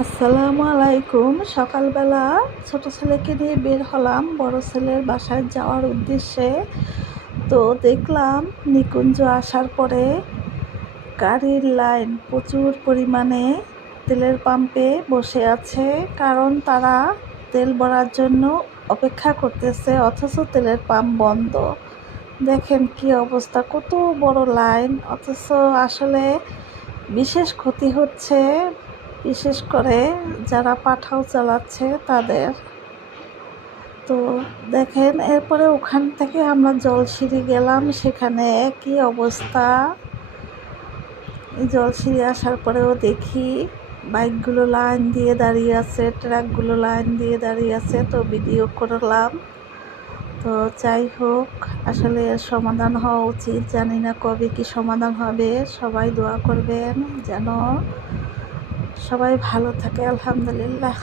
আসসালামু আলাইকুম। সকালবেলা ছোট ছেলেকে নিয়ে বের হলাম বড় ছেলের বাসায় যাওয়ার উদ্দেশ্যে। তো দেখলাম নিকুঞ্জ আসার পরে গাড়ির লাইন প্রচুর পরিমাণে তেলের পাম্পে বসে আছে, কারণ তারা তেল ভরার জন্য অপেক্ষা করতেছে, অথচ তেলের পাম্প বন্ধ। দেখেন কি অবস্থা, কত বড় লাইন, অথচ আসলে বিশেষ ক্ষতি হচ্ছে, বিশেষ করে যারা পাঠাও চালাচ্ছে তাদের। তো দেখেন, এরপরে ওখান থেকে আমরা জলসিঁড়ি গেলাম, সেখানে একই অবস্থা। জলসিঁড়ি আসার পরেও দেখি বাইকগুলো লাইন দিয়ে দাঁড়িয়ে আছে, ট্রাকগুলো লাইন দিয়ে দাঁড়িয়ে আছে। তো ভিডিও করলাম। তো যাই হোক, আসলে এর সমাধান হওয়া উচিত, জানি না কবে কি সমাধান হবে। সবাই দোয়া করবেন যেন সবাই ভালো থাকে। আলহামদুলিল্লাহ।